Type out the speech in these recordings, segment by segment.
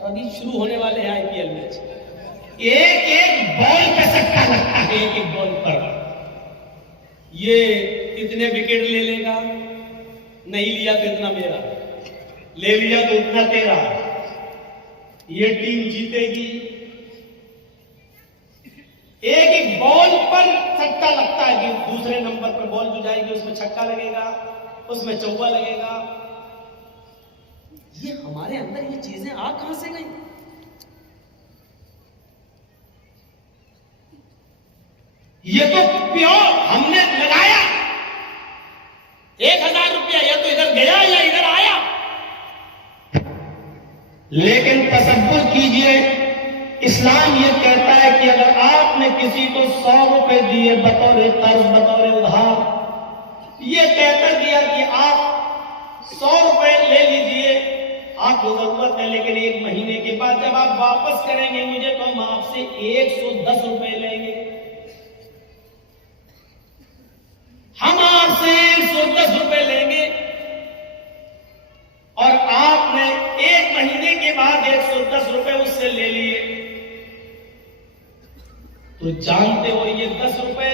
اور ابھی شروع ہونے والے ہیں IPL میچ. ایک ایک بال پہ سٹکا لگتا ہے، ایک ایک بال پر یہ کتنے وکٹ لے لے گا، نہیں لیا تو اتنا میرا، لے لیا تو اتنا تیرا، یہ ٹیم جیتے گی. ایک ایک بال پر سٹکا لگتا ہے کہ دوسرے نمبر پر بال جو جائے گی اس میں چھکا لگے گا، اس میں چوکا لگے گا. یہ ہمارے اندر یہ چیزیں آ کہاں سے گئی؟ یہ تو پیور ہم نے لگایا. 1000 روپیہ یا تو ادھر گیا یا ادھر آیا. لیکن تصور کیجئے، اسلام یہ کہتا ہے کہ اگر آپ نے کسی کو 100 روپے دیے بطور قرض، بطور ادھار، یہ کہتا دیا کہ آپ 100 روپے لے لیجئے، آپ کو ضرورت ہے، لیکن 1 مہینے کے بعد جب آپ واپس کریں گے مجھے تو ہم آپ سے 110 روپے لیں گے. ہم آپ سے 110 روپے لیں گے اور آپ نے 1 مہینے کے بعد 110 روپے اس سے لے لیے، تو جانتے ہو یہ 10 روپے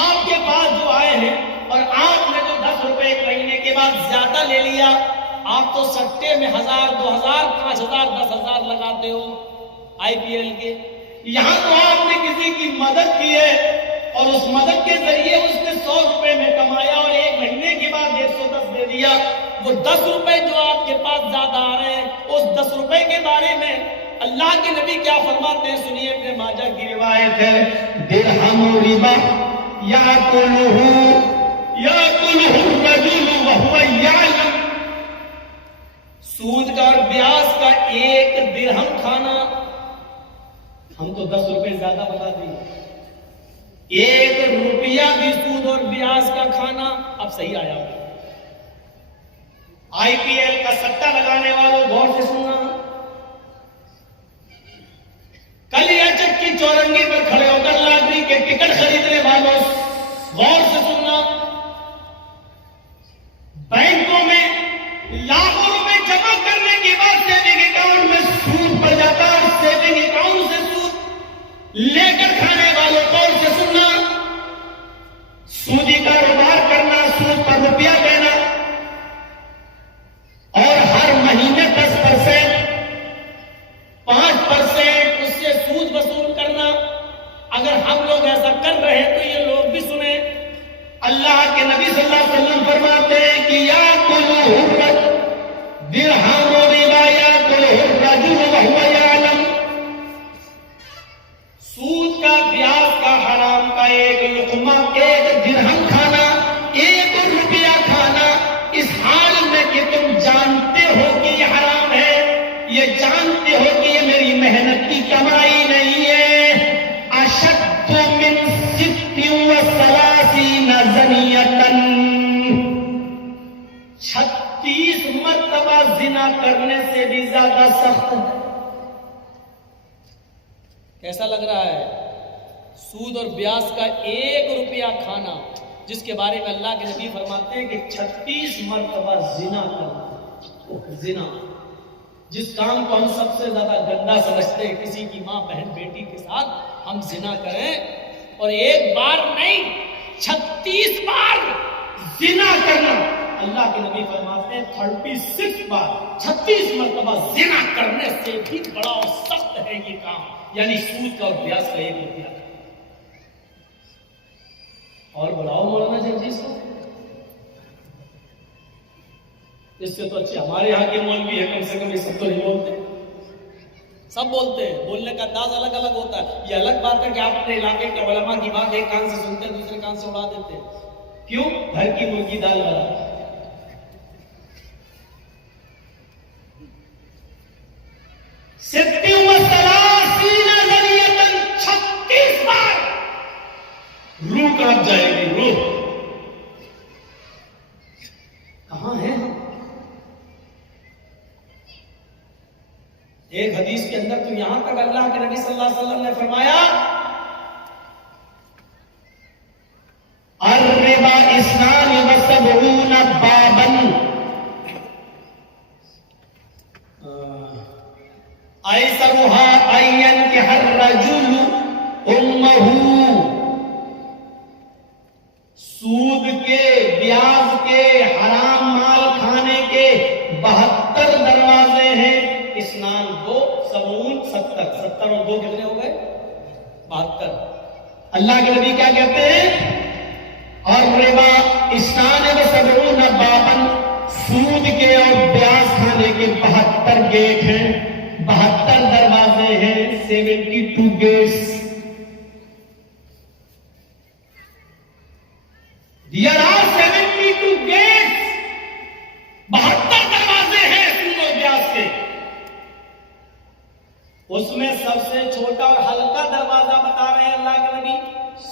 آپ کے پاس جو آئے ہیں اور آپ نے جو 10 روپے 1 مہینے کے بعد زیادہ لے لیا، آپ تو سٹے میں 1000 2000 5000 10000 لگاتے ہو IPL کے. یہاں تو آپ نے کسی کی مدد کی ہے اور اس مدد کے ذریعے اس نے 100 روپے میں کمایا اور 1 مہینے کے بعد 110 دے دیا. وہ 10 روپے جو آپ کے پاس زیادہ آ رہے ہیں، اس 10 روپے کے بارے میں اللہ کے نبی کیا فرماتے ہیں؟ سنیے، ابن ماجہ کی روایت ہے، درہم ربا یاکلہ الرجل وہو یعلم. سود کا اور بیاج کا 1 درہم کھانا، ہم تو 10 روپے زیادہ بتا دیے، 1 روپیہ بھی سود اور بیاج کا کھانا. اب صحیح آیا ہوگا. IPL کا سٹا لگانے والوں غور سے سننا، کلیاچک کی چورنگی پر کھڑے ہو کر لاٹری کے ٹکٹ خریدنے والوں غور سے سننا، بینکوں میں لاکھوں روپے جمع کرنے کے بعد سیونگ اکاؤنٹ میں سود پڑ جاتا ہے، سیونگ اکاؤنٹ سے سود لے کر کھانے والوں غور سے سننا. سودی کاروبار کرنا، سود پر روپیہ دینا اور ہر مہینے 10%، 5% اس سے سود وصول کرنا. اگر ہم لوگ ایسا کر رہے ہیں تو یہ لوگ بھی سنیں. اللہ کے نبی صلی اللہ علیہ وسلم فرماتے ہیں کہ یاکلہ درہم ربا یاکلہ الرجل وہو یعلم. سود کا، بیاج کا، حرام کا 1 لقمہ، 1 درہم کھانا، 1 روپیہ کھانا، اس حال میں کہ تم جانتے ہو کہ یہ حرام ہے، یہ جانتے ہو کہ یہ میری محنت کی کمائی نہیں ہے. اشد من 36 زنیۃ، 36 مرتبہ زنا کرنے سے بھی زیادہ سخت ہے. کیسا لگ رہا ہے؟ سود اور بیاج کا 1 روپیہ کھانا، جس کے بارے میں اللہ کے نبی فرماتے ہیں کہ 36 مرتبہ زنا کرنا. زنا، جس کام کو ہم سب سے زیادہ گندا سمجھتے ہیں، کسی کی ماں بہن بیٹی کے ساتھ ہم زنا کریں، اور 1 بار نہیں 36 بار زنا کرنا. اللہ کے نبی فرماتے ہیں 36 بار، 36 مرتبہ زنا کرنے سے بھی بڑا اور سخت ہے یہ کام، یعنی سود کا اور بیاج کا 1 روپیہ. اور بڑھاؤ مولانا جرجیز کو، اس سے تو اچھے ہمارے یہاں کے مولوی ہے، کم سے کم یہ سب تو نہیں بولتے. سب بولتے ہیں، بولنے کا انداز الگ الگ ہوتا ہے. یہ الگ بات ہے کہ آپ اپنے علاقے کے علماء کی بات ایک کان سے سنتے ہیں، دوسرے کان سے اڑا دیتے ہیں. کیوں؟ گھر کی مرغی دال والا. 36 بار روح کانپ جائے گی. روح کہاں ہے ہم؟ ایک حدیث کے اندر تو یہاں تک اللہ کے نبی صلی اللہ علیہ وسلم نے فرمایا، الربا 72 بابا، ایسرها ان ينكح الرجل امه، سود کے، بیاج کے، حرام مال کھانے کے 72 دروازے ہیں. اسنان 2 سبعون 70، 70 اور 2 کتنے ہو گئے؟ 72. اللہ کے نبی کیا کہتے ہیں؟ اور ربا اسنان و سبعون بابن، سود کے اور بیاج کھانے کے 72 گیٹ ہیں، 72 دروازے ہیں، 72 گیٹس. There are 72 gates. 72 دروازے ہیں سود و بیاج کے. اس میں سب سے چھوٹا اور ہلکا دروازہ بتا رہے ہیں اللہ کے نبی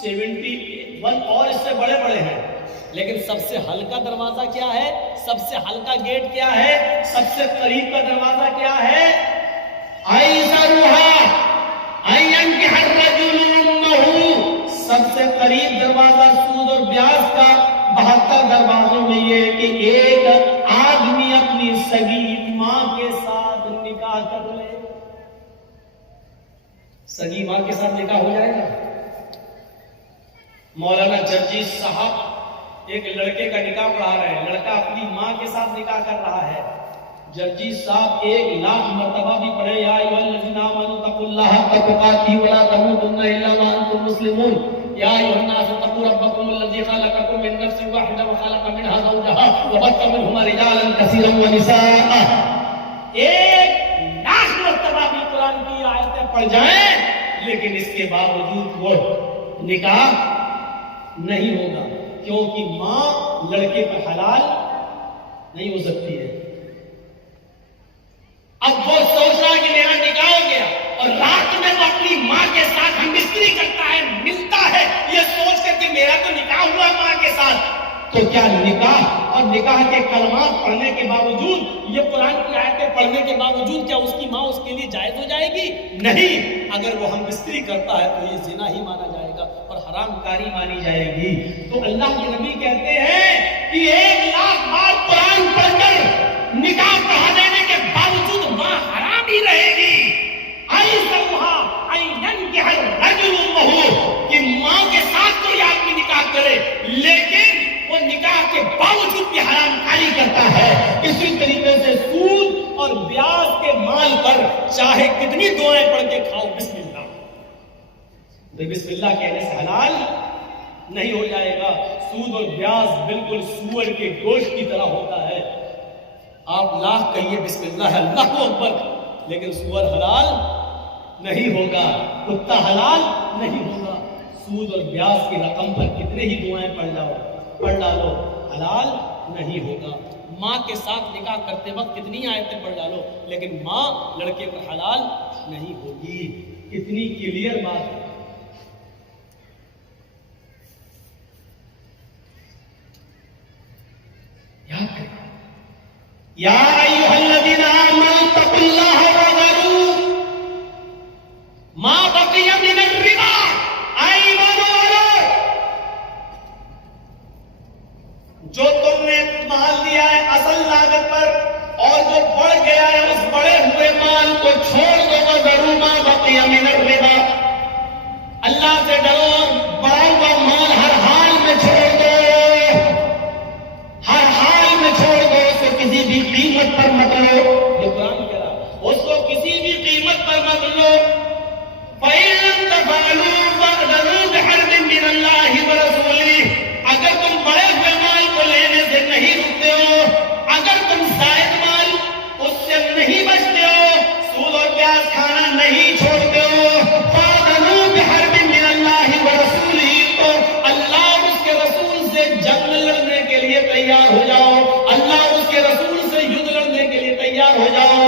71، اور اس سے بڑے بڑے ہیں. لیکن سب سے ہلکا دروازہ کیا ہے؟ سب سے ہلکا گیٹ کیا ہے؟ سب سے قریب کا دروازہ کیا ہے؟ ایسرها ان ينكح الرجل امه، سب سے قریب دروازہ سود اور بیاج کا 72 دروازوں میں یہ کہ ایک آدمی اپنی سگی ماں کے ساتھ نکاح کر لے. سگی ماں کے ساتھ نکاح ہو جائے گا. مولانا جرجی صاحب ایک لڑکے کا نکاح پڑھا رہے ہیں، لڑکا اپنی ماں کے ساتھ نکاح کر رہا ہے. جرجی صاحب 1,00,000 مرتبہ بھی پڑھے یا ایھا الذین آمنوا اتقوا اللہ حق تقاته ولا تموتن الا وانتم مسلمون، یا ایھا الناس اتقوا ربکم الذی خلقکم من نفس واحدہ وخلق منها زوجها وبث منهما رجالا کثیرا ونساء. 1,00,000 مرتبہ بھی قرآن کی آیتیں پڑھ جائیں لیکن اس کے باوجود وہ نکاح نہیں ہوگا، کیونکہ ماں لڑکے پر حلال نہیں ہو سکتی ہے. اب وہ سوچ رہا ہے کہ میرا نکاح ہو گیا اور رات میں وہ اپنی ماں کے ساتھ ہم بستری کرتا ہے، ملتا ہے، یہ سوچ کر کہ میرا تو نکاح ہوا ماں کے ساتھ. تو کیا نکاح اور نکاح کے کلمات پڑھنے کے باوجود، یہ قرآن کی آیتیں پڑھنے کے باوجود کیا اس کی ماں اس کے لیے جائز ہو جائے گی؟ نہیں. اگر وہ ہم بستری کرتا ہے تو یہ زنا ہی مانا جائے گا اور حرام کاری مانی جائے گی. تو اللہ کے نبی کہتے ہیں کہ 1,00,000 بار قرآن پڑھ کر نکاح پڑھا دینے کے باوجود ماں حرام ہی رہے گی. ایسرها ان ينكح الرجل امه، کہ ماں کے ساتھ کوئی آدمی نکاح کرے لیکن وہ نکاح کے باوجود بھی حرام کاری کرتا ہے. اسی طریقے سے سود اور بیاج کے مال پر چاہے کتنی دعائیں پڑھ کے کھاؤ، بسم اللہ، تو بسم اللہ کہنے سے حلال نہیں ہو جائے گا. سود اور بیاج بالکل سور کے گوشت کی طرح ہوتا ہے. آپ لاکھ کہیے بسم اللہ اللہ اکبر، لیکن سور حلال نہیں ہوگا، کتا حلال نہیں ہوگا. سود اور بیاج کی رقم پر کتنے ہی دعائیں پڑھ ڈالو، حلال نہیں ہوگا. ماں کے ساتھ نکاح کرتے وقت کتنی آیتیں پڑھ ڈالو لیکن ماں لڑکے پر حلال نہیں ہوگی. اتنی کلیئر بات ہے. یا ایھا الذین آمنوا اتقوا اللہ وذروا ما بقی من الربا. اے ایمان والو، جو تم نے مال دیا ہے اصل لاگت پر اور جو بڑھ گیا ہے اس بڑے ہوئے مال کو چھوڑ دو. وذروا ما بقی من الربا، اللہ سے ڈرو، بڑا ہوا مال ہر حال میں چھوڑ دو، ہر حال میں چھوڑ دو، اس کو کسی بھی قیمت پر مت لو. یہ قرآن کہہ رہا، اس کو کسی بھی قیمت پر مت لو. فَإِن لَّمْ تَفْعَلُوا فَأْذَنُوا بِحَرْبٍ مِّنَ اللَّهِ وَرَسُولِهِ. اگر تم بڑے ہوئے مال کو لینے سے نہیں رکتے ہو، اگر تم زائد مال اس سے نہیں بچتے ہو، سود اور بیاج کھانا نہیں چھوڑتے ہو، فَأْذَنُوا بِحَرْبٍ مِّنَ اللَّهِ وَرَسُولِهِ، تو اللہ اور اس کے رسول سے جنگ لڑنے کے لیے تیار ہو جاؤ. اللہ اور اس کے رسول سے یدھ لڑنے کے لیے تیار ہو جاؤ.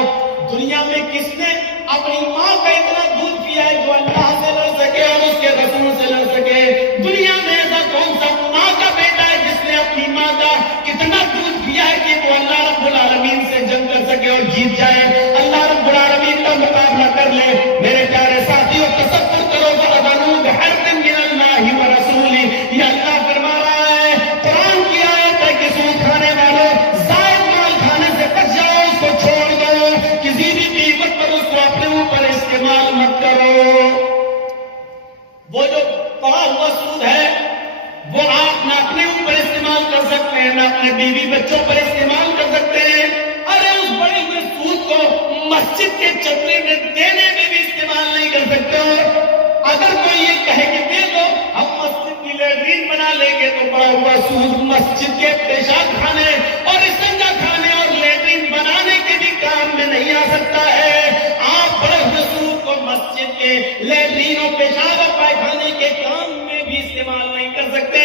دنیا میں کس نے اپنی ماں کا اتنا دودھ پیا ہے جو اللہ سے لڑ سکے اور اس کے رسول سے لڑ سکے؟ دنیا میں ایسا کون سا ماں کا بیٹا ہے جس نے اپنی ماں کا اتنا دودھ پیا ہے کہ وہ اللہ رب العالمین سے جنگ کر سکے اور جیت جائے، اللہ رب العالمین کا مقابلہ کر لے؟ میرے پیارے ساتھیوں، تصور کرو وَأَذَنُوا بِحَرْبٍ مِّنَ اللَّهِ وَرَسُولِهِ. یہ اللہ فرما رہا ہے، قرآن کی آیت ہے کہ سود کھانے والوں زائد مال کھانے سے بچ جاؤ، اس کو چھوڑ دو، کسی بھی قیمت پر اس کو اپنے کر سکتے ہیں، نہ اپنے بیوی بچوں پر استعمال کر سکتے ہیں۔ ارے اس بڑے ہوئے سود کو مسجد کے چندے میں دینے میں بھی استعمال نہیں کر سکتے ہو۔ اگر کوئی یہ کہے کہ دے دو ہم مسجد کی لیٹرین بنا لیں گے، تو بڑا ہوا سود مسجد کے پیشاب خانے اور استنجا خانے اور لیٹرین بنانے کے بھی کام میں نہیں آ سکتا ہے۔ آپ بڑے ہوئے سود کو مسجد کے لیٹرین اور پیشاب اور پائخانے کے کام میں بھی استعمال نہیں کر سکتے،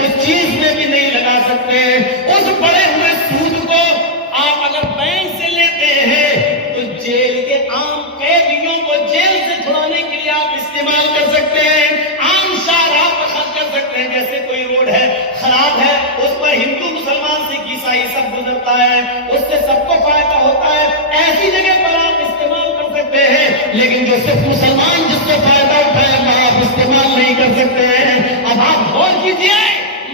اس چیز میں بھی نہیں لگا سکتے۔ اس بڑے ہوئے سود کو آپ اگر بینک سے لیتے ہیں تو جیل کے عام قیدیوں کو جیل سے چھڑانے کے لیے آپ استعمال کر سکتے ہیں، عام شاہراہ پر خرچ کر سکتے ہیں۔ جیسے کوئی روڈ ہے خراب ہے، اس پر ہندو مسلمان سکھ عیسائی سب گزرتا ہے، اس سے سب کو فائدہ ہوتا ہے، ایسی جگہ پر آپ استعمال کر سکتے ہیں۔ لیکن جو صرف مسلمان جس سے فائدہ اٹھائے وہ آپ استعمال نہیں کر سکتے ہیں۔ اب آپ غور کیجیے،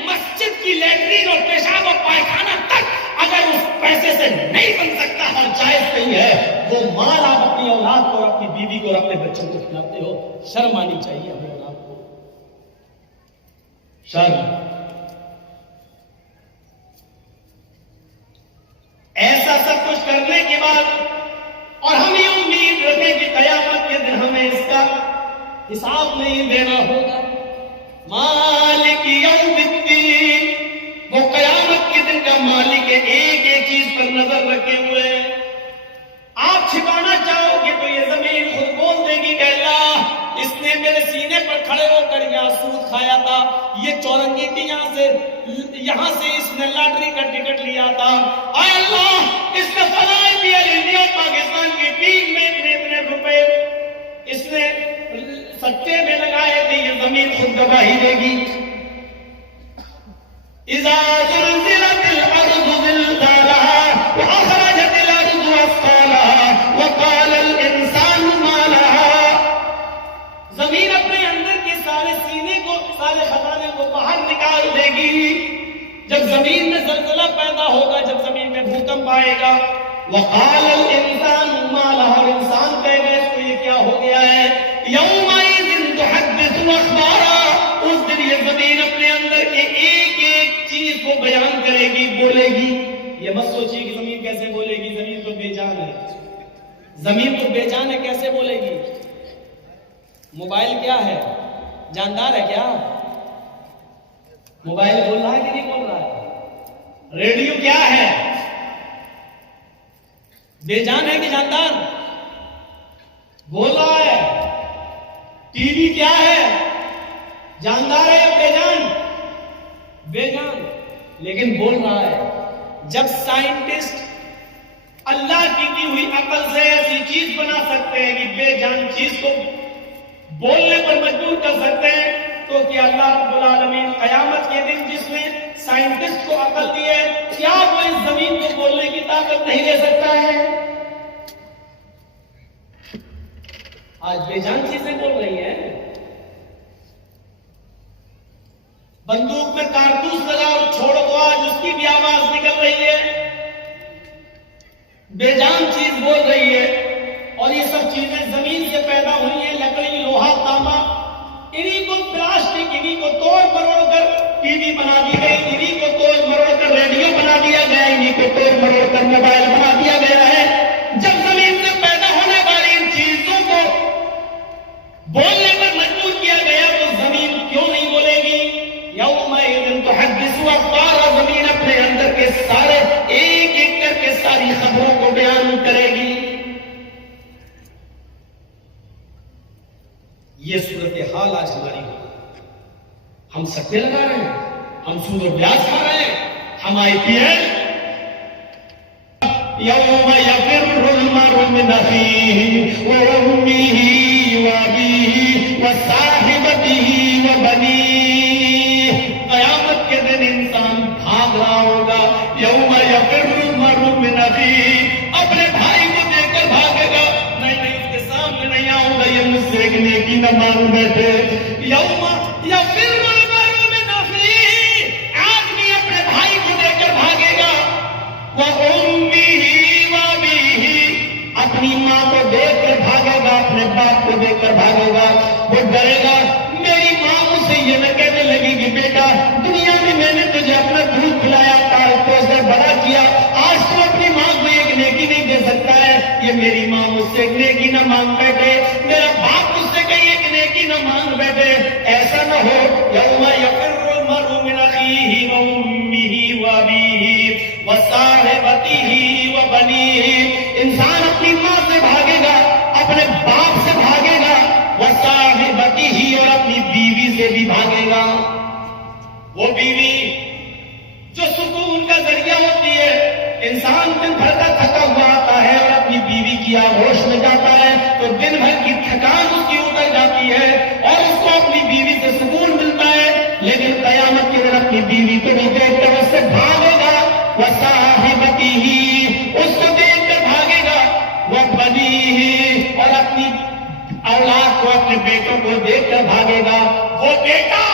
مسجد کی لیٹرین اور پیشاب اور پائخانہ تک اگر اس پیسے سے نہیں بن سکتا اور جائز نہیں ہے، وہ مال آپ اپنی اولاد کو اور اپنی بیوی کو اور اپنے بچوں کو کھلاتے ہو، شرم آنی چاہیے ہمیں اولاد کو، شرم۔ ایسا سب کچھ کرنے کے بعد اور ہم یہ امید رکھیں کہ قیامت کے دن ہمیں اس کا حساب نہیں دینا ہوگا۔ مالک یوم الدین، وہ قیامت کے دن کا مالک ہے، ایک ایک چیز پر نظر رکھے ہوئے ہیں۔ آپ چھپانا چاہو گے تو یہ زمین خود بول دے گی کہ اللہ اس نے میرے سینے پر کھڑے ہو کر یہاں سود کھایا تھا، یہ چورنگی تھی، یہاں سے اس نے لاٹری کا ٹکٹ لیا تھا، اے اللہ اس نے فلاں پی ایل انڈیا پاکستان کی ٹیم میں اتنے روپے اس نے سچے میں لگائے تھے، یہ زمین خود گواہی دے گی۔ اذا زلزلت الارض زلزالها واخرجت الارض اثقالها وقال الانسان ما لها، زمین اپنے اندر کے سارے سینے کو، سارے خزانے کو باہر نکال دے گی۔ جب زمین میں زلزلہ پیدا ہوگا، جب زمین میں بھوکمپ آئے گا، وقال الانسان ما لها، اور انسان کہے گا اس کو یہ کیا ہو گیا ہے، یومئذ تحدث اخبارا، اس دن یہ زمین اپنے اندر کے ایک ایک چیز کو بیان کرے گی، بولے گی۔ یہ مت سوچیے کہ زمین کیسے بولے گی، زمین تو بے جان ہے، زمین تو بے جان ہے، کیسے بولے گی؟ موبائل کیا ہے، جاندار ہے کیا؟ موبائل بول رہا ہے کہ نہیں بول رہا ہے؟ ریڈیو کیا ہے، بے جان ہے کہ جاندار؟ بول رہا ہے۔ ٹی وی کیا ہے، جاندار ہے یا بے جان؟ بے جان، لیکن بول رہا ہے۔ جب سائنٹسٹ اللہ کی دی ہوئی عقل سے ایسی چیز بنا سکتے ہیں کہ بے جان چیز کو بولنے پر مجبور کر سکتے ہیں، تو کیا اللہ رب العالمین قیامت کے دن جس نے سائنٹسٹ کو عقل دی ہے، کیا وہ اس زمین کو بولنے کی طاقت نہیں دے سکتا ہے؟ آج بے جان چیزیں بول رہی ہیں، بندوق میں کارتوس لگا اور چھوڑ دو، آج اس کی بھی آواز نکل رہی ہے، بے جان چیز بول رہی ہے۔ اور یہ سب چیزیں زمین سے پیدا ہوئی ہیں، لکڑی، لوہا، تانبا، انہی کو پلاسٹک، انہی کو توڑ مروڑ کر ٹی وی بنا دی گئی، انہی کو توڑ مروڑ کر ریڈیو بنا دیا گیا، انہی کو توڑ مروڑ کر موبائل بنا دیا گیا ہے۔ جب زمین سے پیدا ہونے والی ان چیزوں کو بولنے پر مجبور کیا گیا تو زمین کیوں نہیں بولے گی؟ یومئذ تحدث اخبارا، زمین اپنے اندر کے سارے ایک ایک کر کے ساری خبروں کو بیان کرے گی۔ یہ صورتحال آج ہماری ہے، ہم سٹے لگا رہے ہیں، ہم سود و بیاج کھا رہے ہیں، ہم آئی پی ایل۔ یوم یفر المرء من اخیہ وامہ وابیہ وصاحبتہ وبنیہ، قیامت کے دن انسان بھاگ رہا ہوگا۔ یوم یفر المرء من اخیہ، اپنے بھائی کو دیکھ کر بھاگے گا، نہیں اس کے سامنے نہیں آؤں گا، یہ مجھ سے ایک نیکی نہ مانگ بیٹھے۔ یوم یفر المرء من اخیہ، آدمی اپنے بھائی کو دیکھ کر بھاگے گا، وامہ وابیہ، اپنی ماں کو دیکھ کر بھاگے گا، اپنے باپ کو دیکھ کر بھاگے گا۔ وہ ڈرے گا، میری ماں مجھ سے یہ نہ کہنے لگی کہ بیٹا دنیا میں میں نے تجھے اپنا دودھ کیا. آج تو اپنی ماں کو ایک نیکی نہیں دے سکتا ہے. یہ میری ماں مجھ سے ایک نیکی نہ مانگ بیٹھے, میرا باپ مجھ سے کہیں ایک نیکی نہ مانگ بیٹھے. ایسا نہ ہو. یوم یفر المرء من اخیہ وامہ وابیہ وصاحبتہ وبنیہ. انسان اپنی ماں سے بھاگے گا, اپنے باپ سے بھاگے گا, وصاحبتہ اور اپنی بیوی سے بھی بھاگے گا. وہ بیوی جو سکون کا ذریعہ ہوتی ہے. انسان دن بھر کا تھکا ہوا آتا ہے اور اپنی بیوی کی آغوش میں جاتا ہے تو دن بھر کی تھکان اس کی اتر جاتی ہے اور اس کو اپنی بیوی سے سکون ملتا ہے. لیکن قیامت کے دن اپنی بیوی کو نہیں دیکھ کر اس سے بھاگے گا. وصاحبتہ اس کو دیکھ کر بھاگے گا. وبنیہ اور اپنی اولاد کو, اپنے بیٹوں کو دیکھ کر بھاگے گا. وہ بیٹا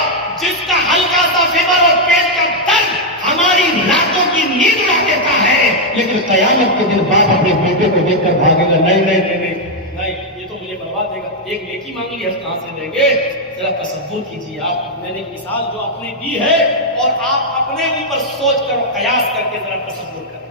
جس کا ہلکا سا فیور اور پیٹ کا درد ہماری راتوں کی نیند اڑا دیتا ہے, لیکن قیامت کے دن باپ اپنے بیٹے کو دیکھ کر بھاگے گا. نہیں نہیں نہیں نہیں نہیں, یہ تو مجھے برباد دے گا. ایک نیکی مانگی ہے, کہاں سے دیں گے؟ ذرا تصور کیجیے آپ. میں نے مثال جو اپنی دی ہے اور آپ اپنے اوپر سوچ کر قیاس کر کے ذرا تصور کریں.